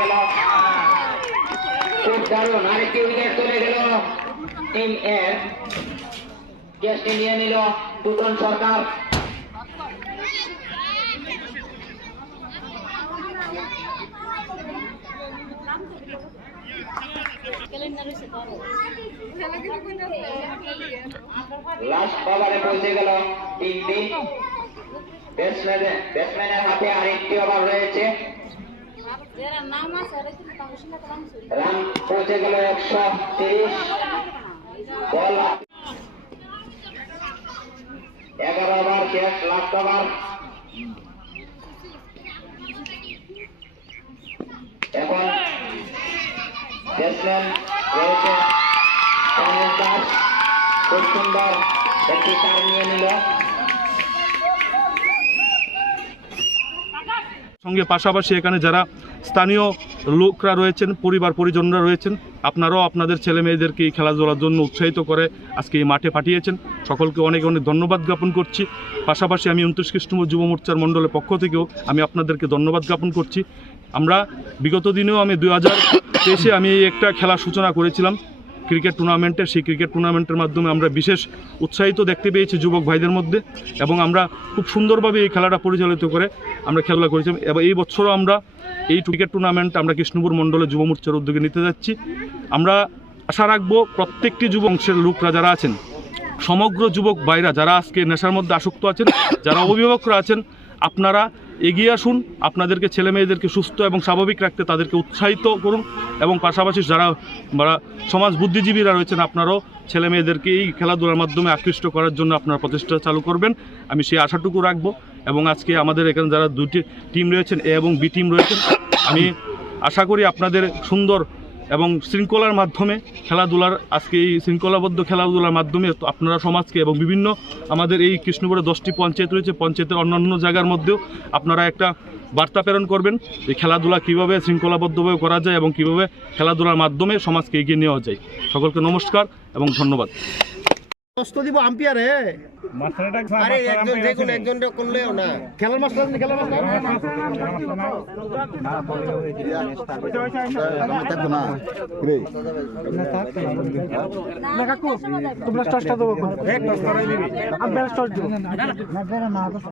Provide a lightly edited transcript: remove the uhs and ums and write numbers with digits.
গেল, খুব দারুণ আরেকটি উইকেট চলে গেল টিম এর। ক্যাচটি নিয়ে নিল টুটন সরকার। লাস্ট ওভারে পৌঁছে গেল 3-3। ব্যাটসম্যানের হাতে আরেকটি ওভার রয়েছে। রান পৌঁছে গেল 130। বল 11 ওভার শেষ, লাস্ট ওভার। এখন ব্যাটসম্যান রয়েছে রমেশ দাস, খুব সুন্দর একটি চার নিয়ে নিল। সঙ্গে পাশাপাশি এখানে যারা স্থানীয় লোকরা রয়েছেন, পরিবার পরিজনরা রয়েছেন, আপনারাও আপনাদের ছেলে মেয়েদেরকে এই খেলাধুলার জন্য উৎসাহিত করে আজকে এই মাঠে পাঠিয়েছেন। সকলকে অনেক অনেক ধন্যবাদ জ্ঞাপন করছি। পাশাপাশি আমি 29 খ্রিস্টমূল যুব মোর্চার মণ্ডলের পক্ষ থেকেও আমি আপনাদেরকে ধন্যবাদ জ্ঞাপন করছি। আমরা বিগত দিনেও আমি 2023-এ আমি এই একটা খেলার সূচনা করেছিলাম ক্রিকেট টুর্নামেন্টে। সেই ক্রিকেট টুর্নামেন্টের মাধ্যমে আমরা বিশেষ উৎসাহিত দেখতে পেয়েছি যুবক ভাইদের মধ্যে, এবং আমরা খুব সুন্দরভাবে এই খেলাটা পরিচালিত করে আমরা খেলাধুলা করেছিলাম। এবং এই বছরও আমরা এই ক্রিকেট টুর্নামেন্ট আমরা কৃষ্ণপুর মণ্ডলে যুব মোর্চার উদ্যোগে নিতে যাচ্ছি। আমরা আশা রাখবো প্রত্যেকটি যুব অংশের লোকরা যারা আছেন, সমগ্র যুবক ভাইরা যারা আজকে নেশার মধ্যে আসক্ত আছেন, যারা অভিভাবকরা আছেন, আপনারা এগিয়ে আসুন, আপনাদেরকে ছেলে মেয়েদেরকে সুস্থ এবং স্বাভাবিক রাখতে তাদেরকে উৎসাহিত করুন। এবং পাশাপাশি যারা সমাজ বুদ্ধিজীবীরা রয়েছেন, আপনারাও ছেলে মেয়েদেরকে এই খেলাধুলার মাধ্যমে আকৃষ্ট করার জন্য আপনার প্রচেষ্টা চালু করবেন, আমি সেই আশাটুকু রাখবো। এবং আজকে আমাদের এখানে যারা দুটি টিম রয়েছেন, এ এবং বি টিম রয়েছেন, আমি আশা করি আপনাদের সুন্দর এবং শৃঙ্খলার মাধ্যমে খেলাধুলার আজকে এই শৃঙ্খলাবদ্ধ খেলাধুলার মাধ্যমে আপনারা সমাজকে এবং বিভিন্ন আমাদের এই কৃষ্ণপুরে 10টি পঞ্চায়েত রয়েছে, পঞ্চায়েতের অন্যান্য জায়গার মধ্যেও আপনারা একটা বার্তা প্রেরণ করবেন যে খেলাধুলা কীভাবে শৃঙ্খলাবদ্ধভাবে করা যায় এবং কীভাবে খেলাধুলার মাধ্যমে সমাজকে এগিয়ে নেওয়া যায়। সকলকে নমস্কার এবং ধন্যবাদ। কষ্ট দিব আম্পিয়ারে আরে একজন যে কোন একজনটা করলেও না খেলার মাস্টার আছে খেলার মাস্টার থাকতো না রে না কাকু তোমরা স্টার্টটা দেবো এক টস করে দিবি আমি স্টার্ট দেব না